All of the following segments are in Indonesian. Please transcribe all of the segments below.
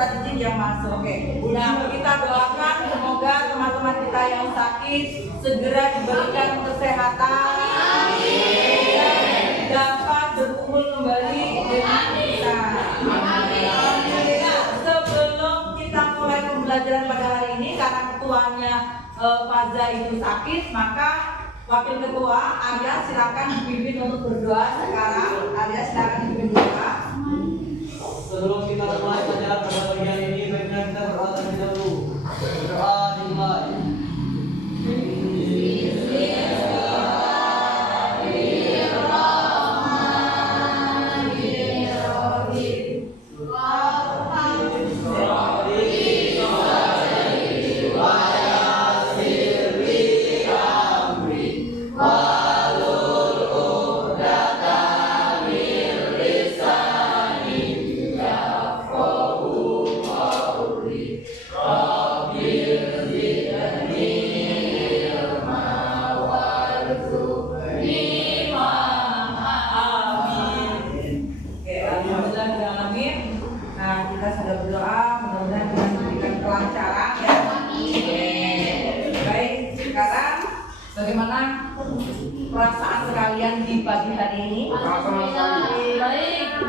surat izin yang masuk. Oke. Nah, kita doakan semoga teman-teman kita yang sakit segera diberikan kesehatan. Amin. Dapat berkumpul kembali dengan kita. Amin. Nah, sebelum kita mulai pembelajaran pada hari ini, karena ketuanya Faza itu sakit, maka Wakil Ketua Arya silakan dipimpin untuk berdoa sekarang. Arya silakan dipimpin berdoa. Sebelum kita mulai pelajaran pada bagian ini, baiknya kita berdoa terlebih dahulu. Berdoa dimulai. Bagaimana perasaan sekalian di pagi hari ini? Baik.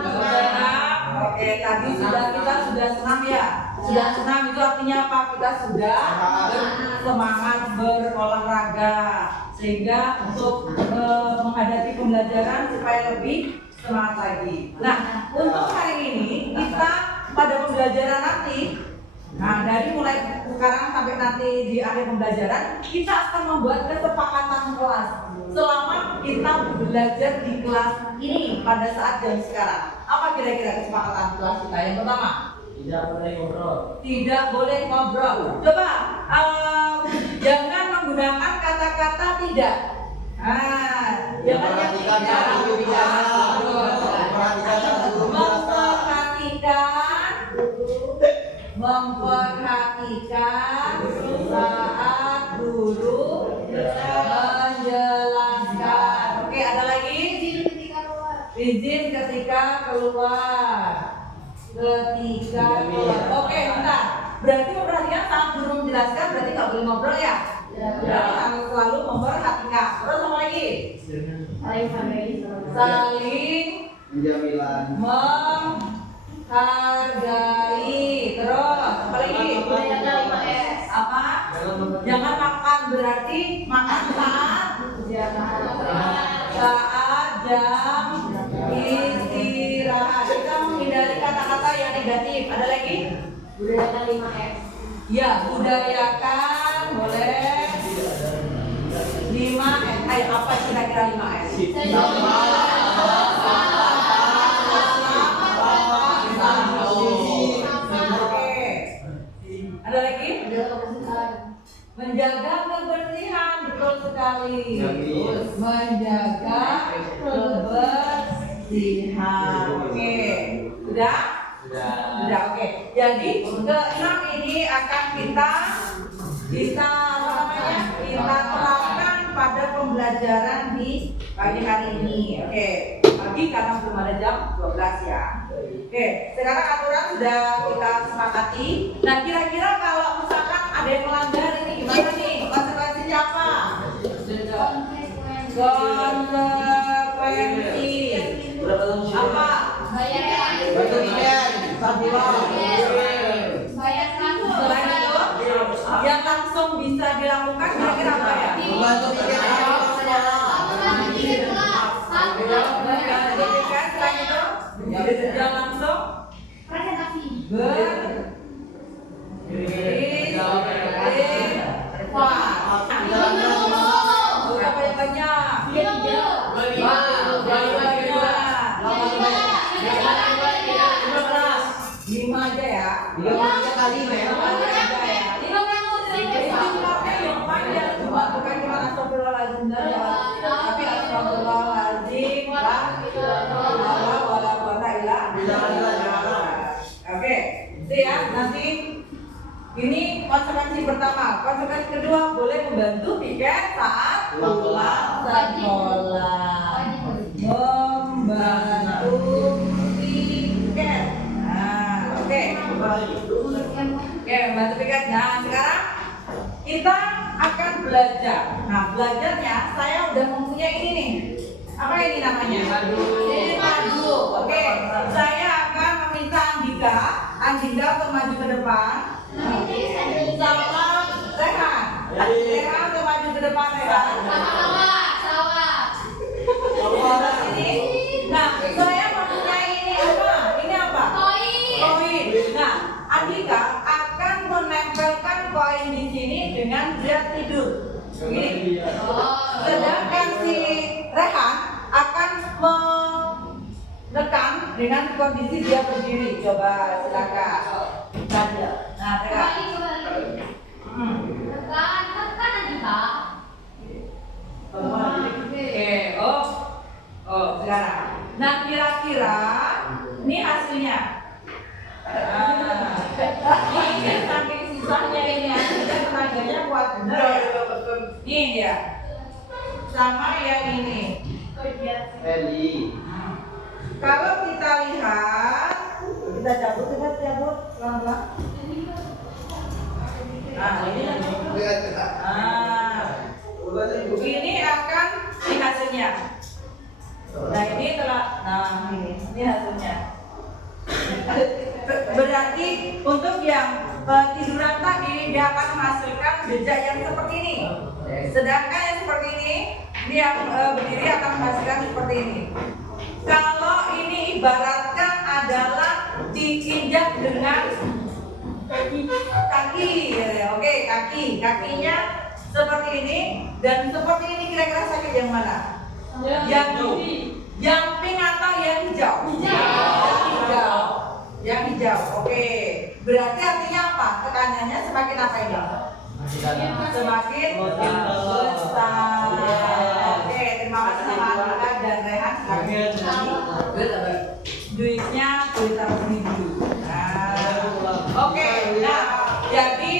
Oke, tadi kita sudah senam ya. Sudah senam itu artinya apa? Kita sudah bersemangat berolahraga sehingga untuk menghadapi pembelajaran supaya lebih semangat lagi. Nah, untuk hari ini kita pada pembelajaran nanti. Nah, dari mulai sekarang sampai nanti di akhir pembelajaran, kita akan membuat kesepakatan kelas selama kita belajar di kelas ini pada saat jam sekarang. Apa kira-kira kesepakatan kelas kita? Yang pertama, Tidak boleh ngobrol. tidak boleh ngobrol. Coba, jangan menggunakan kata-kata tidak. Jangan yang tidak. Memperhatikan saat guru menjelaskan. Oke, ada lagi? Izin ketika keluar. Oke, bentar. Berarti memperhatikan saat guru menjelaskan berarti nggak boleh ngobrol ya? Berarti harus selalu memperhatikan. Terus apa lagi? Saling menghargai. Terus apa lagi? Apa? Jangan makan, berarti makan saat jam istirahat. Kita menghindari kata-kata yang negatif. Ada lagi? Budayakan 5S. Ya, budayakan boleh 5S. Ayo, apa kira-kira 5S? Ada lagi? Menjaga kebersihan, betul sekali. Menjaga kebersihan. Oke, sudah? Sudah, oke. Jadi keenam ini akan kita kita terapkan pada pembelajaran di pagi hari ini. Oke, pagi karena belum ada jam 12 ya. Oke, sekarang aturan sudah kita sepakati. Nah, kira-kira kalau misalkan ada yang melanggar ini gimana nih? Konsekuensinya apa? Konsekuensi apa? Selain itu, yang langsung bisa dilakukan kira-kira apa ya? Selain itu, yang langsung berapa yang banyak? Lima aja ya. Bukan cuma astagfirullahaladzim tapi astagfirullahaladzim Oke, itu ya. Nanti ini konsekuensi pertama. Konsekuensi kedua, boleh membantu piket saat pulang sekolah. Membantu piket. Nah, oke. Oke, bantu piket. Nah, sekarang kita akan belajar. Nah, belajarnya saya udah mempunyai ini nih. Apa ini namanya? Ini madu. Oke, saya akan meminta Andika untuk maju ke depan. Sama Rehan. Rehan untuk maju ke depan, Rehan. Ini. Nah, saya mempunyai ini apa? Ini apa? Koin. Nah, Andika akan menempelkan koin di sini dengan dia tidur. Begini. Sedangkan si Rehan akan menekan dengan kondisi dia berdiri. Coba silakan. Nah, Rehan. Oke, sekarang. Nah, kira-kira ini hasilnya. Ini saking susahnya ini, tenaganya kuat bener ya. Ini dia. Sama yang ini. Kalau kita lihat, kita cabut pelan-pelan. Nah, ini akan ini hasilnya. Nah, ini telah, ini hasilnya. Berarti untuk yang tiduran tadi dia akan menghasilkan jejak yang seperti ini. Sedangkan yang seperti ini yang berdiri akan menghasilkan seperti ini. Kalau ini ibaratkan adalah diinjak dengan kaki, oke, kakinya seperti ini dan seperti ini, kira-kira sakit yang mana? Yang pink atau yang hijau? Yang hijau. Oke. Berarti artinya apa? Tekanannya semakin apa ini? Semakin besar. Oke, terima kasih sama Andika dan Rehan. Duitnya boleh taruh sini dulu. Oke. Nah, jadi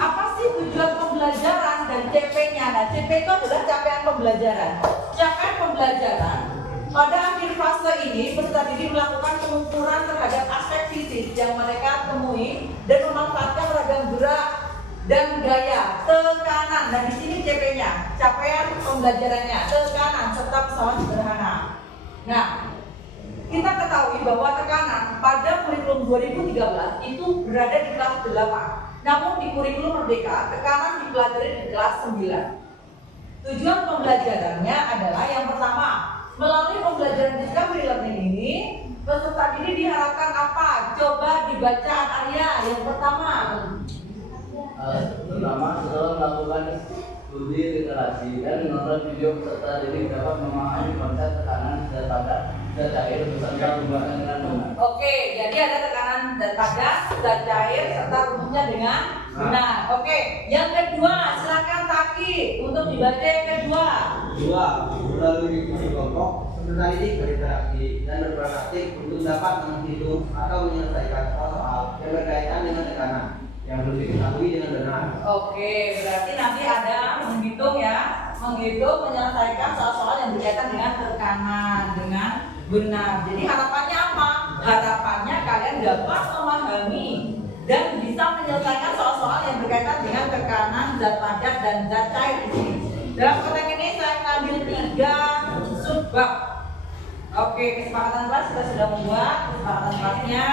apa sih tujuan pembelajaran dan CP-nya? Nah, CP itu adalah capaian pembelajaran. Capaian pembelajaran pada akhir fase ini, peserta didik melakukan pengukuran terhadap aspek fisik yang mereka temui dan memanfaatkan ragam gerak dan gaya, tekanan. Nah, di sini CP-nya, capaian pembelajarannya, tekanan serta pesawat sederhana. Nah, kita ketahui bahwa tekanan pada kurikulum 2013 itu berada di kelas 8. Namun di kurikulum Merdeka, tekanan dipelajari di kelas 9. Tujuan pembelajarannya adalah yang pertama, melalui pembelajaran discovery learning ini, peserta didik diharapkan apa? Coba dibaca Arya yang pertama. Pertama, setelah melakukan studi literasi dan menonton video, peserta didik dapat memahami konsep tekanan zat padat, zat cair beserta rumusnya dengan benar. Oke, jadi ada tekanan zat padat, zat cair serta rumusnya dengan benar. Oke, yang kedua, silakan Taki untuk dibaca yang kedua. Dua, melalui diskusi kelompok, peserta didik berinteraksi dan berperan aktif untuk dapat menghitung atau menyelesaikan soal yang berkaitan dengan tekanan yang belum diketahui dengan benar. Oke, berarti nanti ada menghitung ya, menyelesaikan soal-soal yang berkaitan dengan tekanan dengan benar. Jadi harapannya apa? Harapannya kalian dapat memahami dan bisa menyelesaikan soal-soal yang berkaitan dengan tekanan zat padat dan zat cair di sini. Dalam konteks ini saya mengambil 3 subbab. Oke, kesepakatan kelas kita sudah membuat kesepakatan kelasnya.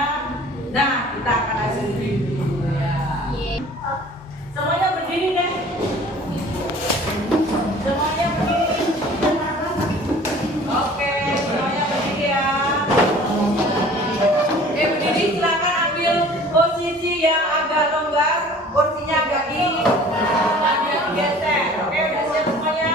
Nah, kita akan hasil review dulu ya. Semuanya berdiri deh. Semuanya berdiri. Oke, semuanya berdiri ya. Oke, berdiri, silakan ambil posisi yang agak longgar, kursinya agak tinggi, agak geser. Oke, udah siap semuanya?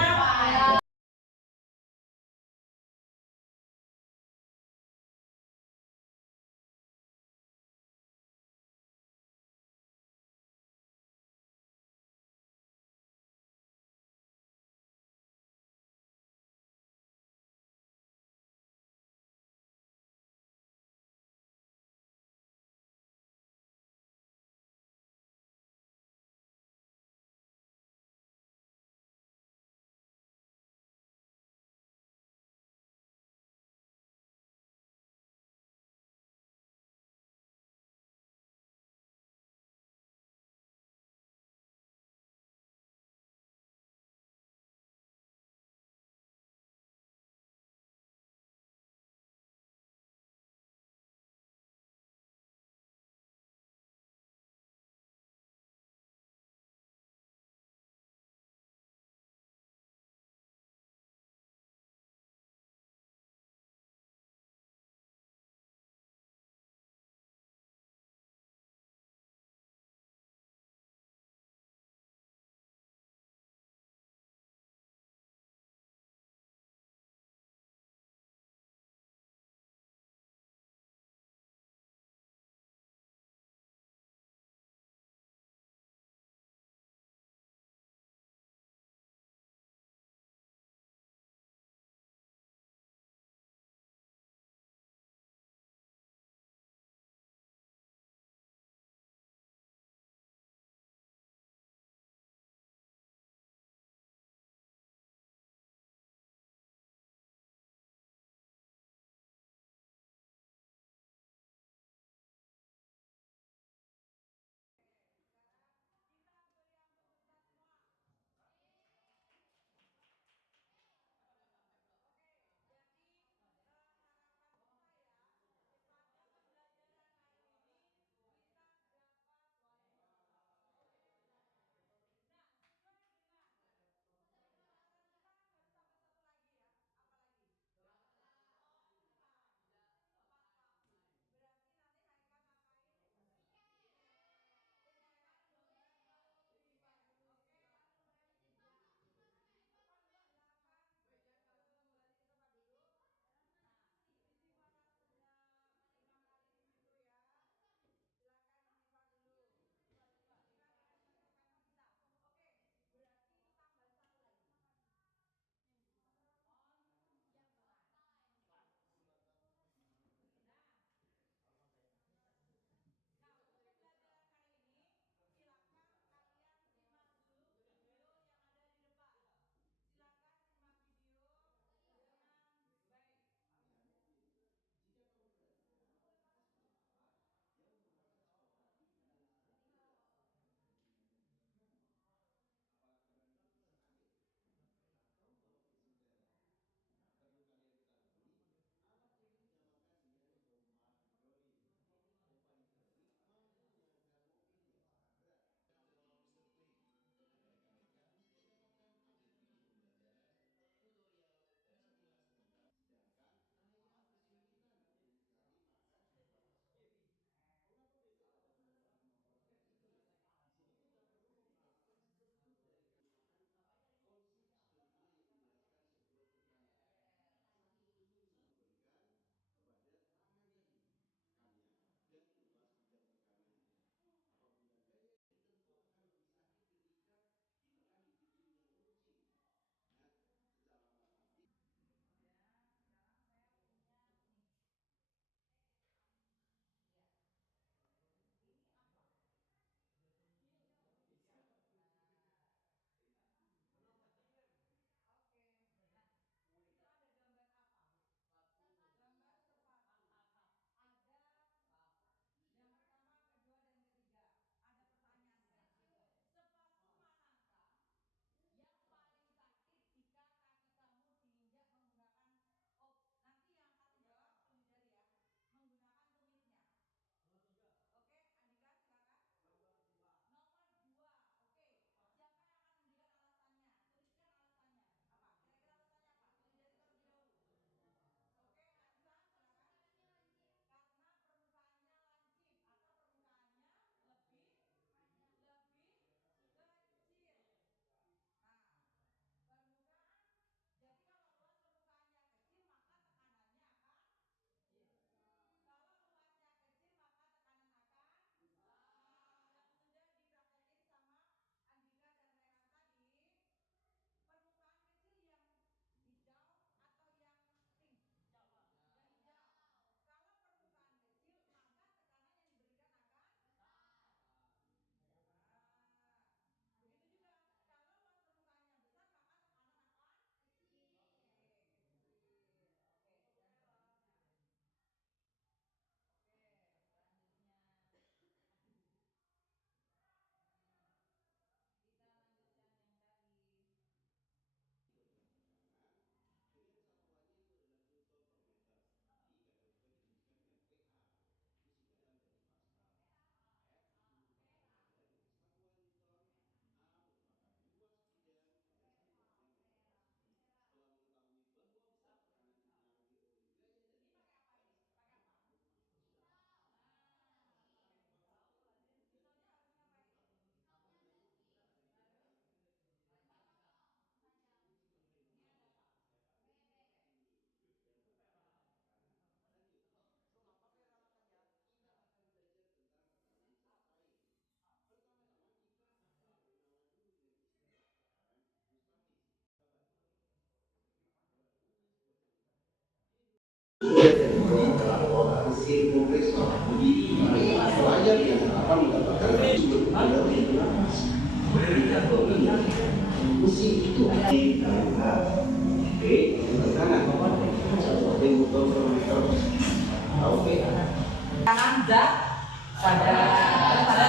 Tekanan zat pada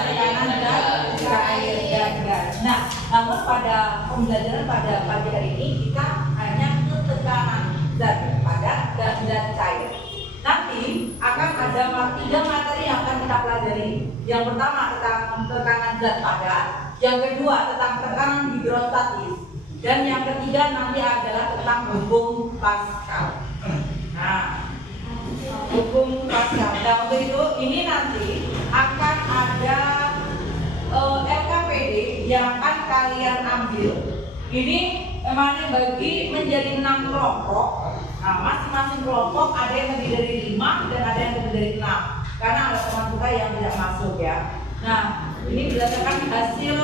tekanan zat cair dan gas. Nah, namun pada pembelajaran pada pagi hari ini kita hanya ke tekanan zat padat dan zat cair. Nanti akan ada 3 materi yang akan kita pelajari. Yang pertama tentang tekanan zat padat, yang kedua tentang tekanan hidrostatis, dan yang ketiga nanti adalah tentang hukum Pascal. Nah, hukum Pascal. Nah, untuk itu ini nanti akan ada LKPD yang akan kalian ambil. Ini memang bagi menjadi 6 kelompok. Nah, masing-masing kelompok ada yang lebih dari 5 dan ada yang lebih dari 6. Karena ada teman kita yang tidak masuk ya. Nah, ini berdasarkan hasil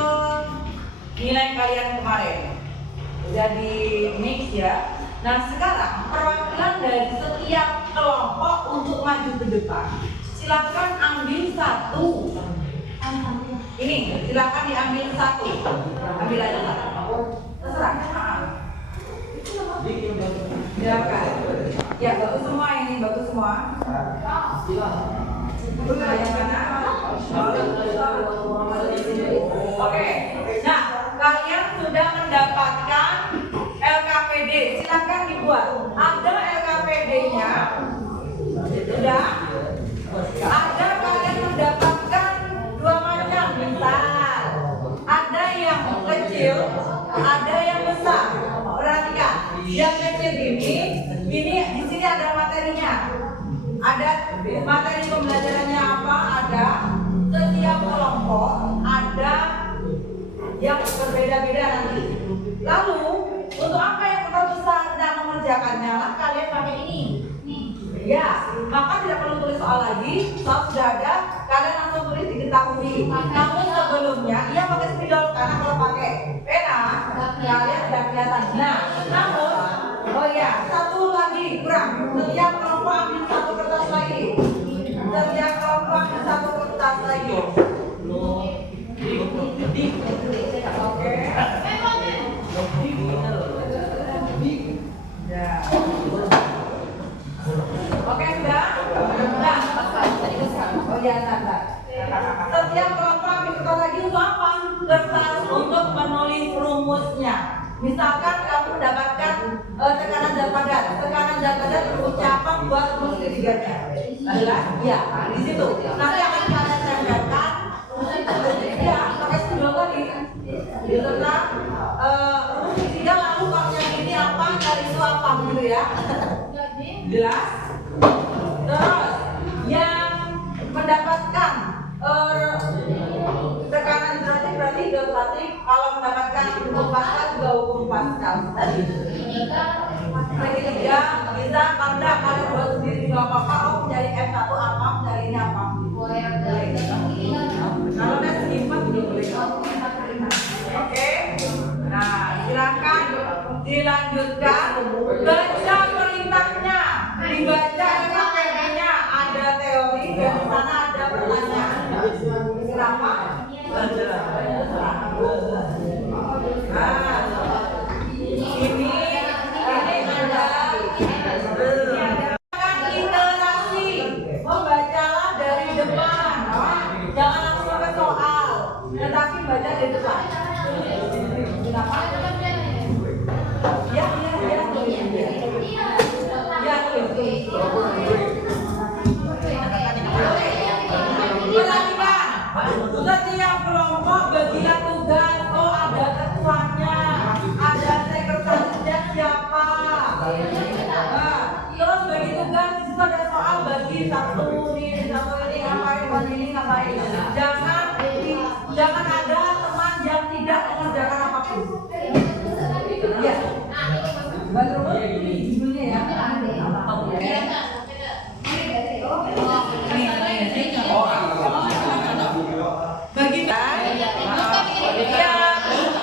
nilai kalian kemarin. Jadi mix ya. Nah, sekarang perwakilan dari setiap kelompok untuk maju ke depan. Silakan ambil satu. Ini silakan diambil satu. Ambil aja satu. Terserah. Silakan. Ya, bagus semua ini, bagus semua. Yang mana? Oke. Nah, kalian sudah mendapatkan LKPD. Silakan dibuat. Ada LKPD-nya. Sudah. Ada kalian mendapatkan 2 macam. Misal, ada yang kecil, ada yang besar. Perhatikan. Yang kecil ini di sini ada materinya. Ada materi pembelajarannya apa? Ada setiap kelompok ada yang berbeda-beda nanti. Lalu untuk apa yang besar dan mengerjakannya lah kalian pakai ini. Ya, maka tidak perlu tulis soal lagi. Soal sudah ada, kalian langsung tulis diketahui. Namun sebelumnya, ia pakai spidol karena kalau pakai pena kalian tidak kelihatan. Nah, namun oh ya, satu lagi kurang. Setiap kelompok ambil satu kertas lagi. Setiap kelompok ambil satu kertas lagi. Oke. Ya. Oke, sudah? Sudah. Oh ya, santai. Setiap kelompok ambil kertas lagi untuk apa? Kertas untuk menulis rumusnya. Misalkan kamu mendapatkan tekanan zat padat. Tekanan zat padat ucapan buat rumus ketiganya. Jelas? Ya, di situ. Nanti akan kalian tempelkan. Ya, pakai spidol tadi. Tentang rumus ketiga lalu kalau yang ini apa, dari itu apa gitu ya. Jelas? Terus yang mendapatkan tekanan hidrostatik berarti hidrostatik, kalau mendapatkan hukum Pascal juga hukum Pascal. Ketiga bisa kalau enggak kalian buat sendiri juga apa-apa. Oh, mencari F1 apa, mencari ini apa. Kalau udah simpan juga boleh. Oke. Nah, silakan dilanjutkan. Baca perintahnya. Dibaca LKPD-nya. Ada teori dan di sana ada pertanyaan. Kenapa? Ini ada literasi. Membacalah dari depan. Jangan langsung ke soal, tetapi baca dari depan. Kenapa? Ya, perhatikan, setiap kelompok bagilah tugas. Oh, ada ketuanya, ada sekretarisnya siapa. Nah, terus bagi tugas di situ ada soal bagi satu ini ngapain, buat ini ngapain. Jangan ada teman yang tidak mengerjakan apapun. Ya. Baru ini judulnya ya.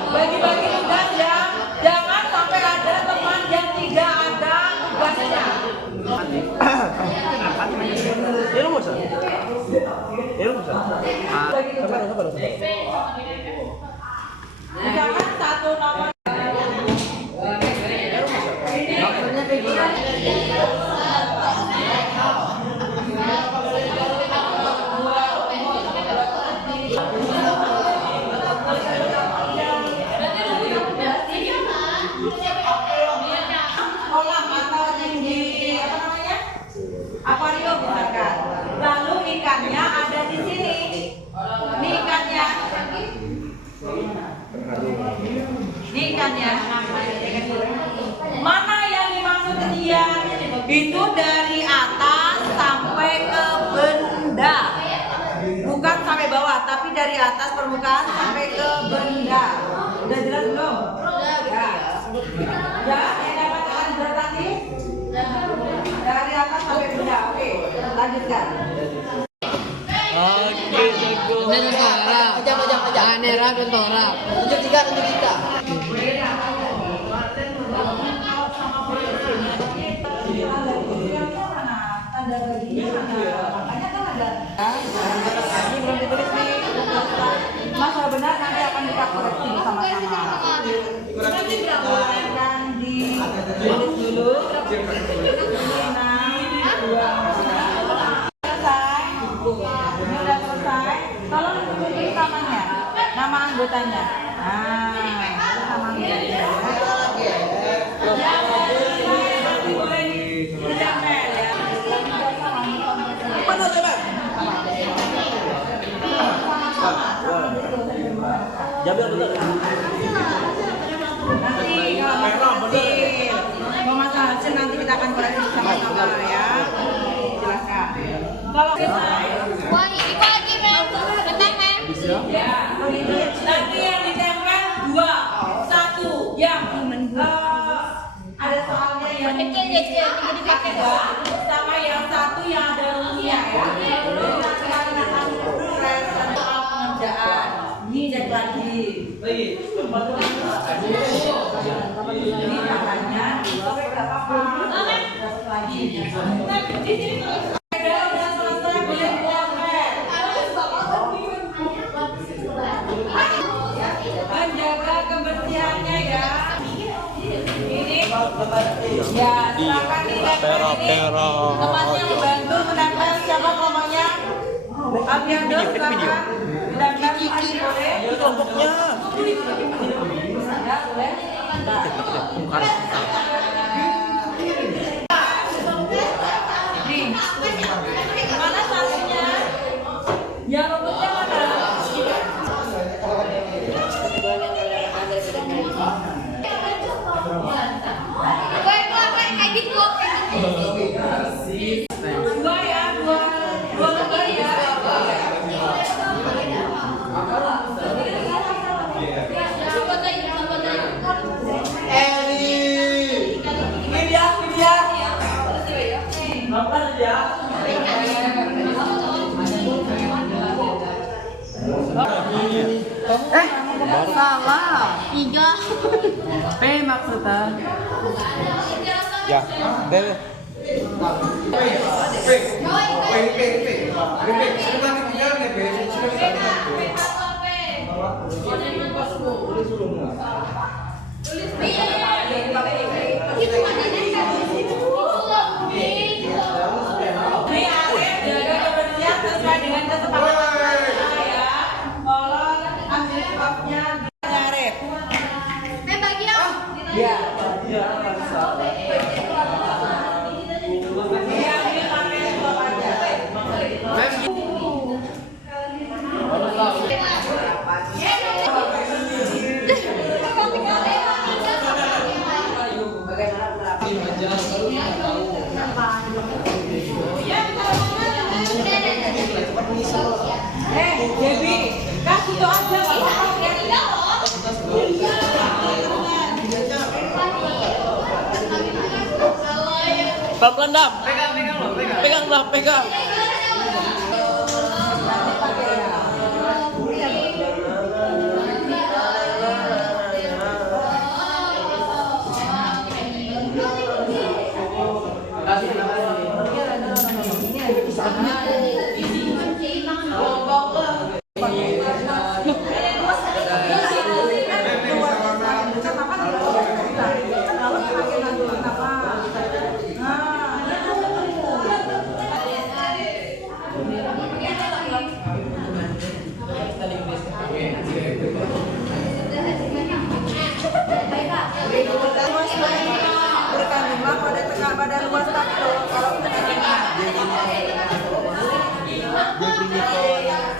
Bagi-bagi tugas ya. Jangan sampai ada teman yang tidak ada tugasnya. Misalkan satu nomor. Maksudnya kayak gini. Kolam atau tinggi apa namanya? Akuarium misalkan. Lalu ikannya ada di sini. Ini ikannya. Ini ikannya. Mana yang dimaksud ketiak? Itu dari atas sampai ke benda. Bukan sampai bawah, tapi dari atas permukaan sampai ke benda. Udah jelas belum? Ya. Ya, yang dapatkan berarti dari atas sampai benda. Oke, lanjutkan. Oke, jago. Nera bentora. Tunjuk tiga. Tanda baginya mana? Makanya kan ada. Ini belum ditulis nih. Masalah benar nanti akan kita koreksi bersama-sama. Akan ditulis dulu. Selesai. Ini udah selesai. Tolong tunjukin namanya, nama anggotanya. Nah, nama anggotanya. Nanti kalau mau masalah hasil nanti kita akan koreksi sama-sama ya. Silakan. Kalau Wah, ini kok lagi men? Bentar men. ya, nanti yang ditempel 2, 1 yang ada soalnya yang Kecil, jadi pakai sama yang satu yang ada rumusnya ya. Nanti kalian akan proses soal pengerjaan. Ini cek lagi. Ini makanya sampai berapa dapat lagi. Di sini udah selesai boleh buat menjaga kebersihannya ya. Ini ya silakan ditempel ini. Tempatnya membantu menempel siapa kelompoknya? Abiando silakan ditempel lagi boleh. Kelompoknya. Ya boleh. Nih, mana satunya? Yang rumusnya mana? Kayak gitu. Dua ya, dua lembar ya. Salah. 3. P maksudnya. Ya, deh. Ini Arif jaga kebersihan sesuai dengan kesepakatan kita ya. Tolong ambil sebabnya Arif. Bagi ya. Ya. Iya, ambil pakai sebab aja. Debbie, kasih itu aja nggak apa-apa. Pelan-pelan dam. Pegang dam, pegang. Ini ada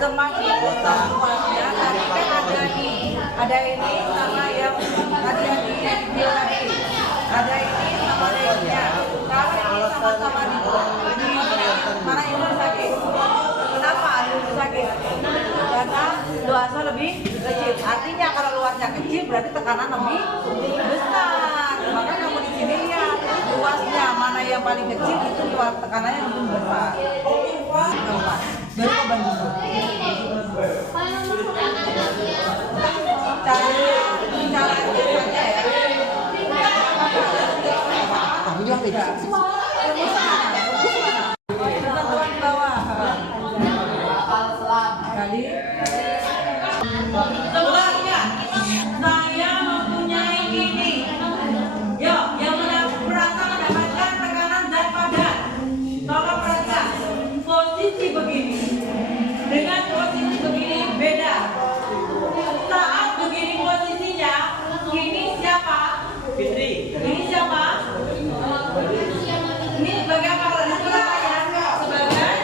semakin besar luasnya. Tadi kan ada ini sama yang tadi yang di lagi. Ada ini sama lainnya. Kalau ini sama-sama di mana yang lebih sakit? Kenapa lebih sakit? Karena luasnya lebih kecil. Artinya kalau luasnya kecil berarti tekanan lebih besar. Maka kamu di sini lihat luasnya mana yang paling kecil itu tekanannya lebih besar. Keempat. Baru ke banding. Caranya saja ya. Kamu juga tidak. Ketentuan di bawah. Kali. Sebelumnya saya mempunyai ini. Yo, yang merasa mendapatkan tekanan zat padat. Tolong perhatikan. Posisi begini dengan posisi begini beda. Saat begini posisinya, ini siapa? Fitri. Ini siapa? Ini sebagai apa? Sebagai sebagai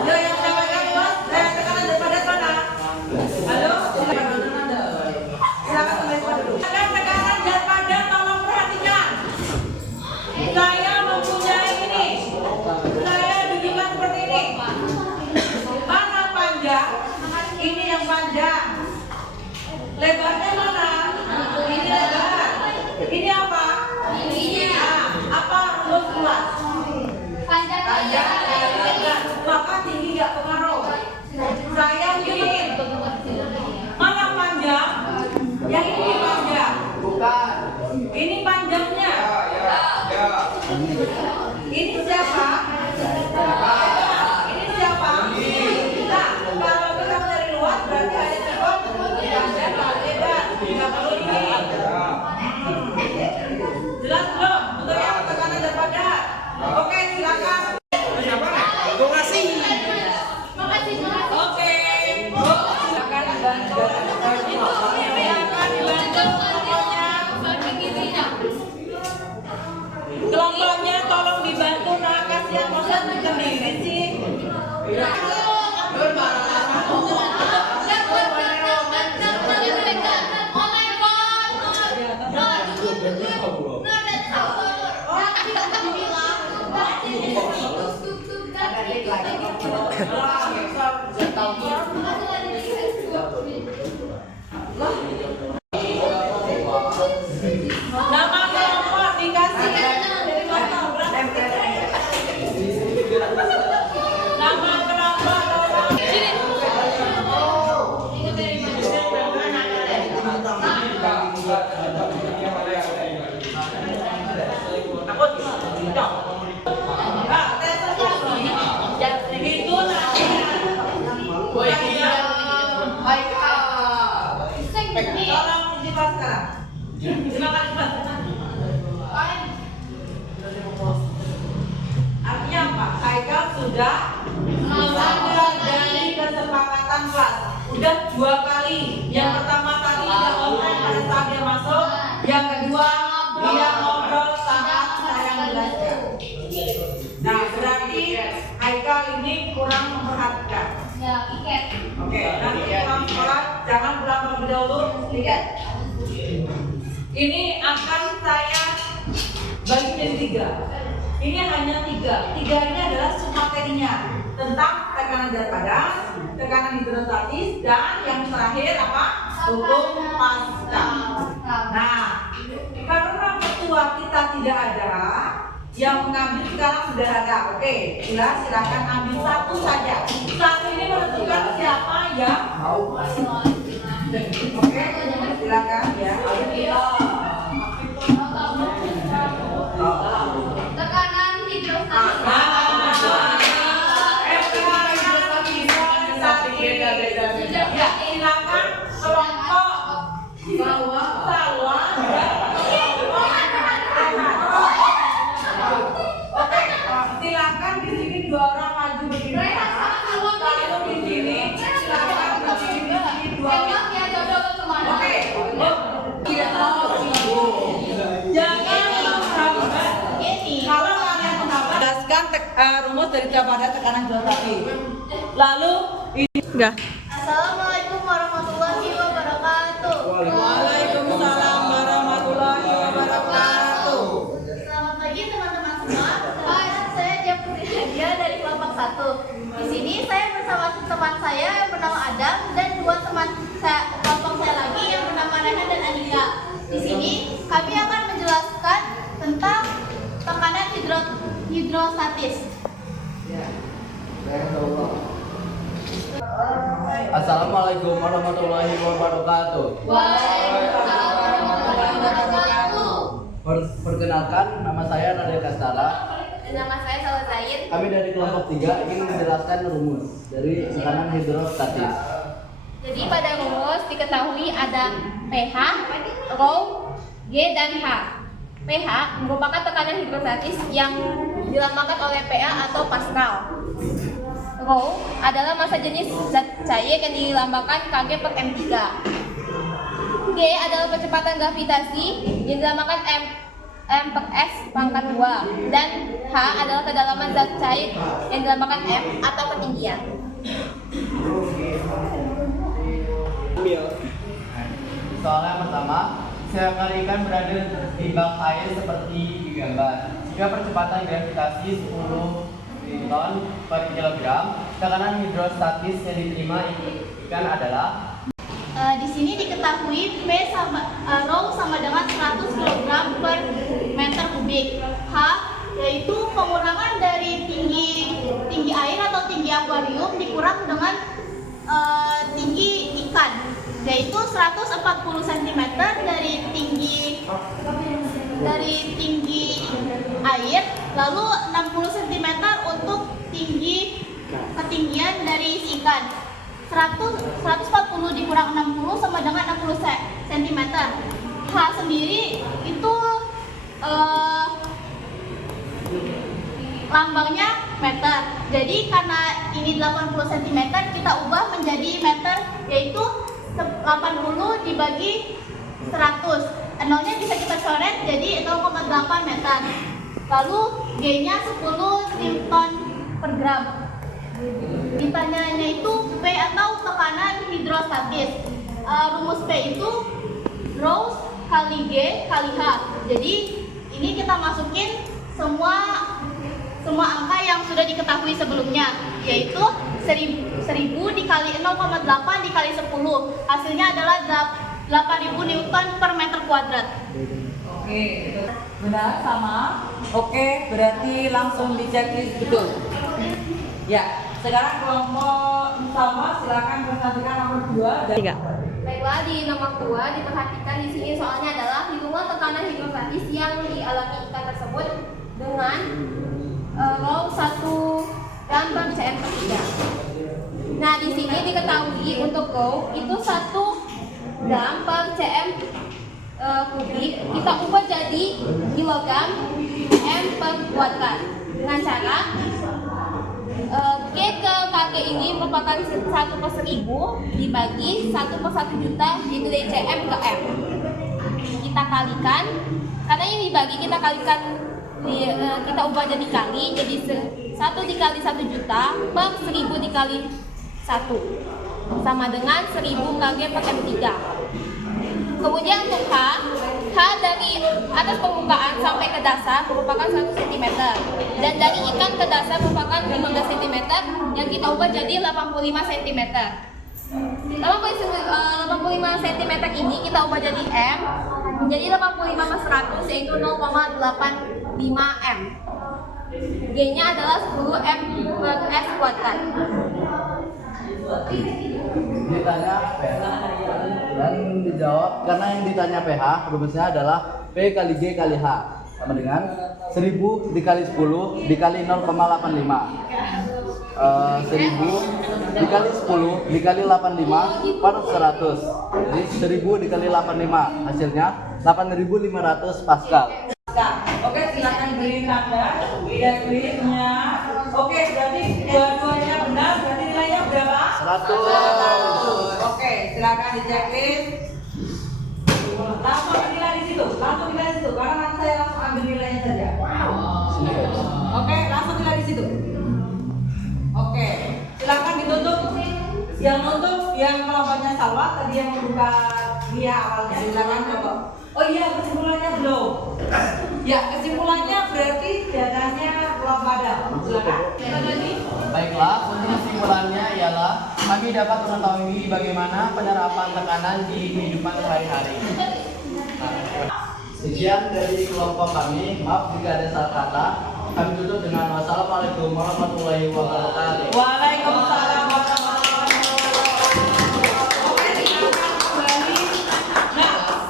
yo yang mendapatkan luas tekanan zat padat mana? Halo? Silakan tulis dulu. Tekanan zat padat, tolong perhatikan. Saya mempunyai ini. Saya tunjukkan seperti ini. Mana panjang? Ini yang panjang. Lebarnya mana? Ini lebar. Ini apa? Nah, apa rumus luas? Panjang kali lebar. Maka tinggi nggak pengaruh. Saya ingin mana panjang? Yang ini panjang. Bukan. Ini panjangnya. Ini siapa? Ini siapa? Nah, kalau kita mencari luas berarti hanya cukup panjang kali lebar. Tidak perlu ini. Jelas belum? Untuk yang tekanan zat padat. Oke, silakan. Donasi. Oke. Silakan dibantu. Silakan dibantu kelompoknya tolong dibantu. Nah, kasihan masa sendiri sih. Nama kelompok dikasih. Nama kelompok tolong. Nah, itu nanti. Tolong dijelas sekarang. Silakan dijelas. Artinya apa? Haikal sudah melanggar dari kesepakatan kelas. Udah 2 kali. Yang pertama kali dia online pada saat dia masuk. Yang kedua dia ngobrol saat saya menjelaskan. Nah, berarti Haikal ini kurang memperhatikan. Oke, nanti pulang sekolah jangan pulang terlebih dahulu. Lihat. Ini akan saya bagi menjadi 3. Ini hanya 3. 3 ini adalah submaterinya tentang tekanan zat padat, tekanan hidrostatis, dan yang terakhir apa? Hukum Pascal. Nah, karena ketua kita tidak ada, yang mengambil sekarang sudah ada. Oke, silahkan ambil satu saja. Satu ini menentukan siapa yang oke, silakan ya. Tekanan hidrostatis. Ya, silakan kelompok bawah dan oke, silakan di sini 2 orang maju begini. Lalu di sini silakan di sini 2 orang. Oke, jangan menghambat. Kalau kalian menghambat, jelaskan rumus dari zat padat tekanan hidrostatis. Lalu Enggak. Assalamualaikum warahmatullahi wabarakatuh. Waalaikumsalam warahmatullahi wabarakatuh. Selamat pagi teman-teman semua. Saya Japuri Hadia dari kelompok 1. Di sini saya bersama teman saya yang bernama Adam dan dua teman kelompok saya lagi yang bernama Rehan dan Andika. Di sini kami akan menjelaskan tentang tekanan hidrostatis. Assalamualaikum warahmatullahi wabarakatuh. Waalaikumsalam warahmatullahi wabarakatuh. Perkenalkan, nama saya Nadia Kastara. Dan nama saya Salah Zain. Kami dari kelompok 3 ingin menjelaskan rumus dari tekanan hidrostatis. Jadi pada rumus diketahui ada pH, rho, G, dan H. pH merupakan tekanan hidrostatis yang dilambangkan oleh PA atau Pascal. Rho adalah massa jenis zat cair yang dilambangkan Kg per M3. G adalah kecepatan gravitasi yang dilambangkan M per S pangkat 2. Dan H adalah kedalaman zat cair yang dilambangkan M atau ketinggian. Soal yang pertama, seekor ikan berada di bak air seperti di gambar. Jika percepatan gravitasi 10 Newton per kilogram, tekanan hidrostatis yang diterima ikan adalah Di sini diketahui P rho sama dengan 100 kg per meter kubik. H yaitu pengurangan dari tinggi air atau tinggi akuarium dikurang dengan tinggi ikan, yaitu 140 cm dari tinggi air, lalu 60 cm untuk ketinggian dari si ikan. 140 dikurang 60 sama dengan 60 cm. H sendiri itu lambangnya meter. Jadi karena ini 80 cm, kita ubah menjadi meter, yaitu 80 dibagi 100. Nolnya bisa kita coret jadi 0,8 meter. Lalu G-nya 10 Newton per gram. Ditanyanya itu P atau tekanan hidrostatis. Rumus P itu rho kali G kali H. Jadi ini kita masukin semua angka yang sudah diketahui sebelumnya, yaitu 1000 dikali 0,8 dikali 10. Hasilnya adalah 8000 Newton per meter kuadrat. Oke, benar sama. Oke, berarti langsung dicek betul. Ya, sekarang kelompok sama silakan perhatikan nomor 2 dan 3. Baiklah, di nomor 2 diperhatikan di sini soalnya adalah hitungan tekanan hidrostatis yang dialami ikan tersebut dengan rho 1 gram per cm per 3. Nah, di sini diketahui untuk rho itu 1 gram per cm kubik kita ubah jadi kilogram m per kuadrat dengan cara G ke KG ini merupakan 1 per 1000 dibagi 1 per 1 juta dibagi cm ke m. Kita kalikan, karena ini dibagi kita kalikan, kita ubah jadi kali, jadi 1 dikali 1 juta per 1000 dikali 1 sama dengan 1000 kg per m3. Kemudian untuk H dari atas permukaan sampai ke dasar merupakan 1 cm dan dari ikan ke dasar merupakan 15 cm yang kita ubah jadi 85 cm. 85 cm ini kita ubah jadi M menjadi 85 per 100 yaitu 0,85 M. G-nya adalah 10 M per S kuadrat. ditanya pH dan dijawab karena yang ditanya pH rumusnya adalah P kali G kali H sama dengan 1000 dikali 10 dikali 0,85 1000 dikali 10 dikali 85 per 100. Jadi 1000 dikali 85 hasilnya 8500 Pascal. Oke, silakan beri tanda checklistnya. Oke, berarti dua-duanya benar, berarti nilainya berapa? 100. Oke, silakan di checklist. Langsung nilai di situ, karena nanti saya langsung ambil nilainya saja. Oke, langsung nilai di situ. Oke, silakan ditutup. Yang untuk yang kelompoknya Salwa tadi yang membuka dia awalnya silakan coba. Oh iya, kesimpulannya belum. Ya, kesimpulannya berarti dananya belum ada. Silakan. Baiklah, untuk kesimpulannya ialah kami dapat mengetahui bagaimana penerapan tekanan di kehidupan sehari-hari. Sekian dari kelompok kami. Maaf jika ada salah kata. Kami tutup dengan wassalamualaikum warahmatullahi wabarakatuh. Waalaikumsalam warahmatullahi wabarakatuh.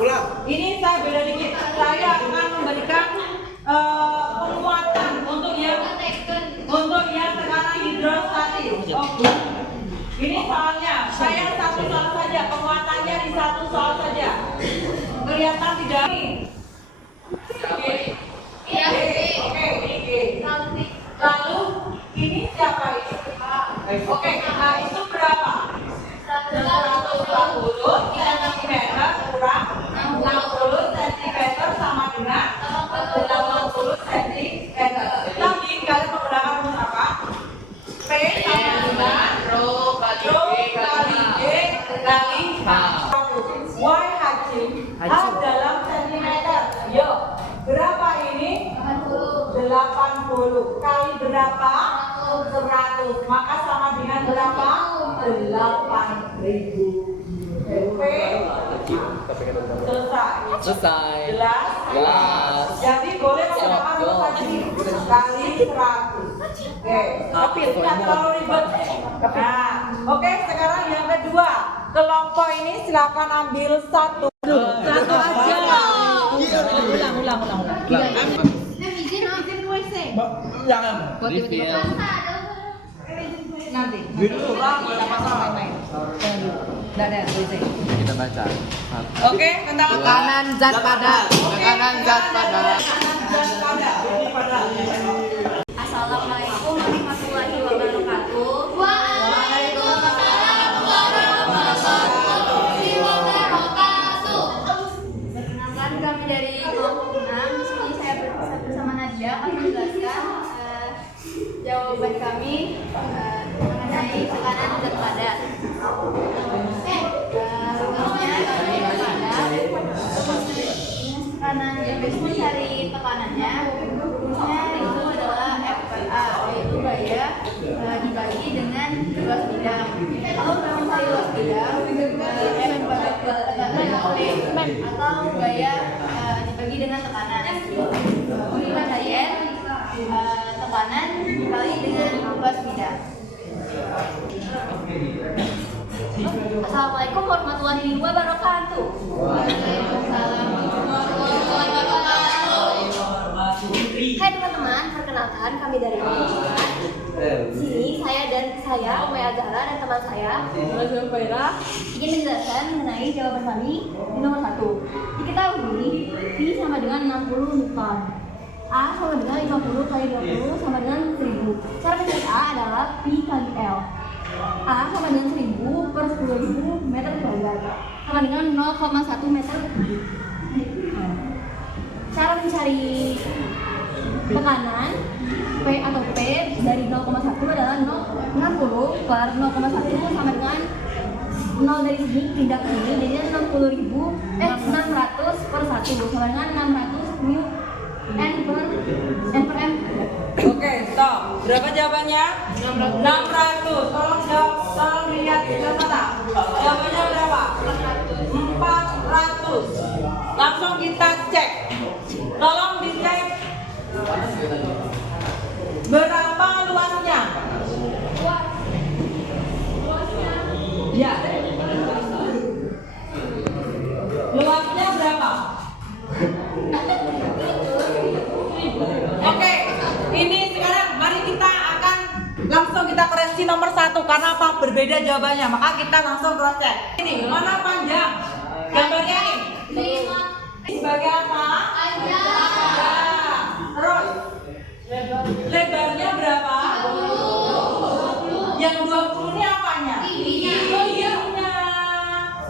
Nah, ini saya beda dikit. Saya akan memberikan penguatan untuk yang tekanan hidrostatis. Oke. Ini soalnya saya satu soal saja, penguatannya di satu soal saja. Kelihatan tidak? Oke. Lalu ini siapa ini? Oke, nah itu berapa? 120 cm kurang 60 cm sama dengan 80 cm. Tadi kalian menggunakan rumus apa? P sama dengan rho kali G kali H. Y Hajim H dalam sentimeter. Yo, berapa ini? 80 kali berapa? 100. Maka sama dengan berapa? 8.000. Oke. Selesai. Jelas? Jelas. Jadi boleh menggunakan rumus tadi kali 100. Oke. Tapi tidak terlalu ribet. Nah, oke. Sekarang yang kedua, kelompok ini silakan ambil satu. Satu aja. Ulang. Jangan. Nanti. Ulang main-main. Kita baca. Oke, tentang Tekanan zat padat. Tekanan zat padat. Assalamualaikum warahmatullahi wabarakatuh. Waalaikumsalam warahmatullahi wabarakatuh. Perkenalkan, kami dari kelompok 6. Di sini saya bersama Nadia akan menjelaskan jawaban kami mengenai tekanan zat padat. Tekanan yang biasanya cari tekanannya, rumusnya itu adalah FPA, yaitu gaya dibagi dengan luas bidang. Kalau memang cari luas bidang, atau gaya dibagi dengan tekanan. Unikan dari N, tekanan dikali dengan luas bidang. Assalamualaikum warahmatullahi wabarakatuh. Waalaikumsalam warahmatullahi wabarakatuh. Hai teman-teman, perkenalkan kami dari kelompok 9. Sini saya Umay Azhara dan teman saya Zubaira ingin menjelaskan mengenai jawaban kami di nomor 1. Diketahui V sama dengan 60 Newton. A sama dengan 50 kali 20 sama dengan 1000. Cara mencari A adalah P kali L. A sama dengan 1000 per 10.000 meter kuadrat sama dengan 0,1 meter kubik. Cara mencari tekanan P atau P dari 0,1 adalah 60 per 0,1 sama dengan 0 dari sini pindah ke sini, jadinya 600 per 1 sama dengan 600 mu N per M. Oke, stop. Berapa jawabannya? 600. Tolong lihat di sana. Jawabannya berapa? 400. Langsung kita cek. Tolong dicek. Berapa luasnya? Ya. Luasnya berapa? Oke, ini sekarang mari kita akan langsung kita koreksi nomor 1 karena apa? Berbeda jawabannya, maka kita langsung cross check. Ini mana panjang? Gambarnya ini. Sebagai apa? Panjang. Terus lebarnya berapa? 20. Yang 20 ini apanya? Tingginya.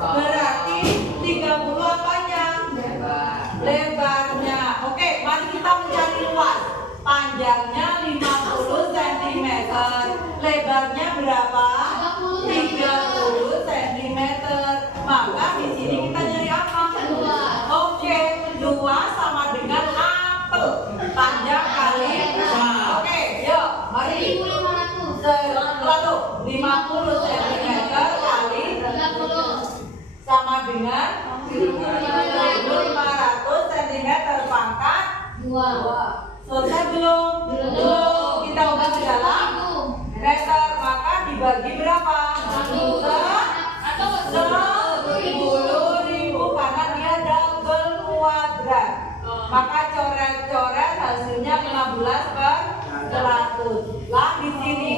Berarti 30 apanya? Lebarnya. Oke, mari kita mencari luas. Panjangnya 50 cm. Lebarnya berapa? 30 50 cm kali 30 sama dengan 1500 cm pangkat 2 selesai belum? Belum. Kita ubah ke dalam meter, maka dibagi berapa? 10.000 karena dia double kuadrat. Maka coret-coret hasilnya 15/100. Lah di sini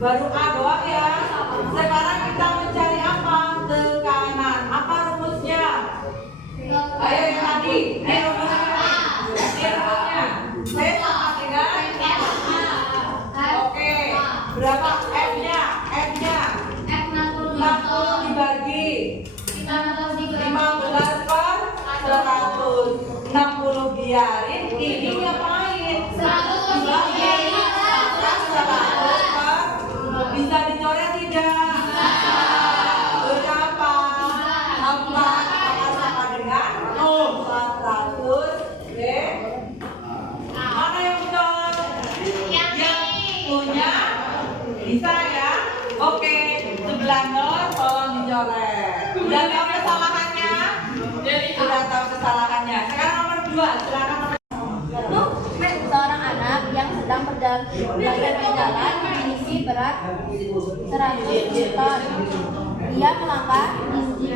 baru A doang ya. Sekarang kita mencari apa? Tekanan. Apa rumusnya? Ayo yang tadi. Ini rumusnya. Ini rumusnya. T sama dengan Oke. Berapa F-nya? F-nya 60 dibagi 15/100. 60 biarin, ini ngapain? 100 Dibagi 100/. Bisa dicoret tidak? Berapa? 4 maka sama dengan 400 B. Mana yang betul? Yang punya bisa ya? Oke, sebelah nol tolong dicoret. Udah tahu kesalahannya? Sudah tahu kesalahannya. Sekarang nomor 2, silakan. Seorang anak yang sedang berjalan memiliki berat 100 ton. Ia melangkah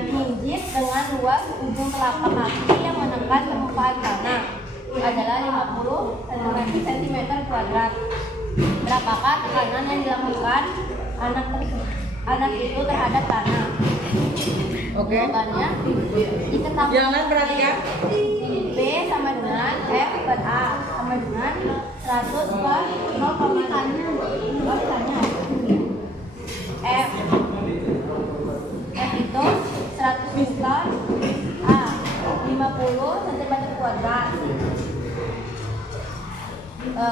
jinjit dengan luas ujung telapak kaki yang menekan permukaan tanah adalah 50 cm kuadrat. Berapakah tekanan yang dilakukan anak itu terhadap tanah? Oke. Jawabannya diketahui. Jangan perhatikan. B sama dengan F per A sama dengan 100 per 0,5. F itu 100 Newton, A 50 cm kuadrat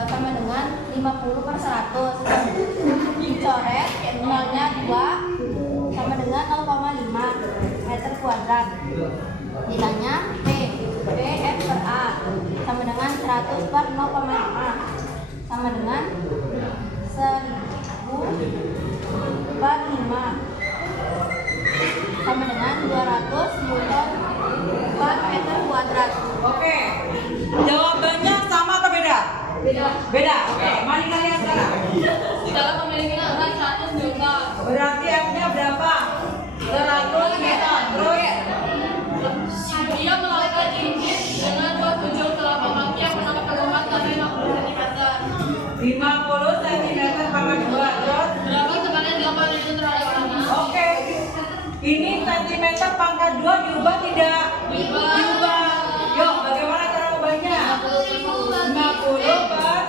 sama dengan 50/100. Dicoret nolnya 2 sama dengan 0,5 meter kuadrat. Nilainya P F per A sama dengan 100 per 0,5 sama dengan 1000 per 5 sama dengan 200 Newton per meter kuadrat. Oke. Jawabannya sama atau beda? Beda. Oke, mari kita lihat sekarang. Dalam memiliki berat 100 Newton. Berarti F-nya berapa? 100 Newton. Terus Dia melakukan jinjit dengan luas ujung telapak kaki yang menangkap permukaan tanah 50 cm. 50 cm pangkat 2. Terus Berapa tekanan dilakukan itu terhadap tanah? oke. Ini centimeter pangkat 2 diubah tidak? Diubah. Yuk, bagaimana cara ubahnya? 50 per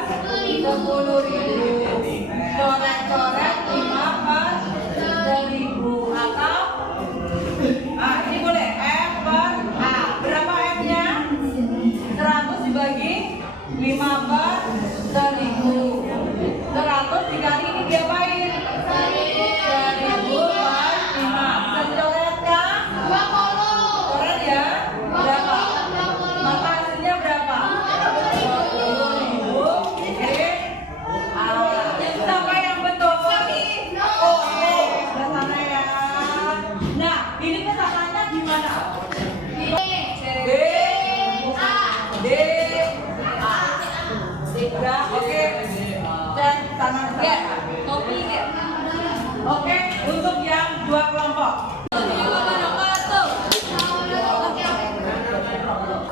10.000. Coret-coret 5/1000 atau ini boleh F per A. Berapa F-nya? 100 dibagi 5/1000. 100 dikali ini diapain? 1000/5. Bisa dicoret kan? Coret ya? Berapa? Maka hasilnya berapa? 20.000. Siapa yang betul? Oke, sudah sana ya. Nah, ini kesalahannya di mana? D, D, A. Sudah, oke. Dan tangan G, topi G. Oke, untuk yang 2 kelompok.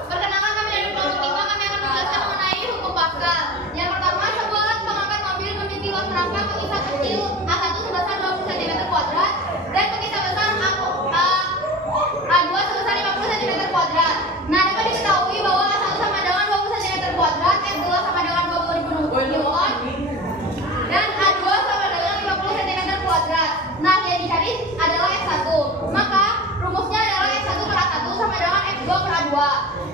Perkenalkan kami dari kelompok 3, kami akan menjelaskan mengenai hukum Pascal. Yang pertama, sebuah alat pengangkat mobil memiliki luas rangka pengisar kecil A1 sebesar 20 cm kuadrat dan pengisar besar A2 sebesar 50 cm kuadrat. Nah, dapat diketahui bahwa A1 sama dengan 20 cm kuadrat, F2 sama dengan 20.000 Newton, dan A2 sama dengan 50 cm kuadrat. Nah, yang dicari adalah F1. Maka rumusnya adalah F1 per A1 sama dengan F2 per A2.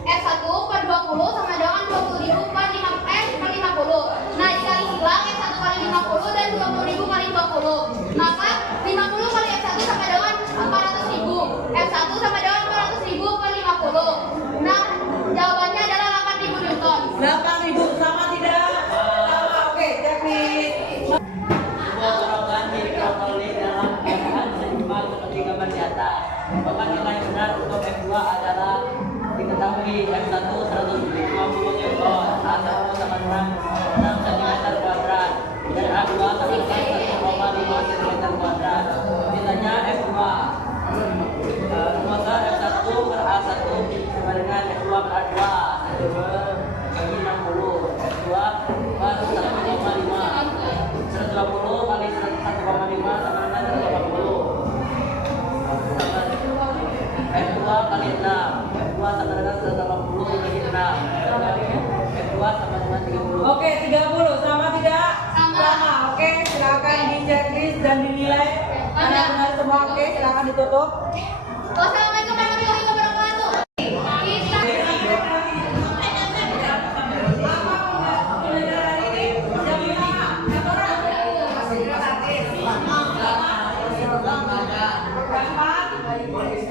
F1 per 20 sama dengan 20.000 per 50. Nah, dikali hilang F1 kali 50 dan 20.000 kali 20. Maka 50 kali F1 sama dengan 400.000. F1 sama dengan 400.000 per 50. Nah, jawabannya adalah 8.000 Newton. 8.000 sama tidak? Sama, oke, teknik. Sebuah gerakan milik kapal Jawaban yang benar untuk F2 adalah diketahui F1 150 Newton, A1 sama dengan 6 cm kuadrat, dan A2 sama dengan 1,5 cm kuadrat. Ditanya F2, rumuskan F1 per A1 sama dengan F2 per A2, bagi 60, F2 per 1,5, 120 kali 1,5 sama dengan 180. F2 kali 6, F2 sama dengan 180 bagi 6, F2 sama dengan 30. Oke, 30 sama tidak? Sama. Oke, silakan di checklist dan dinilai. Mana benar semua? Oke, silakan ditutup. Wassalamualaikum warahmatullahi wabarakatuh. Kita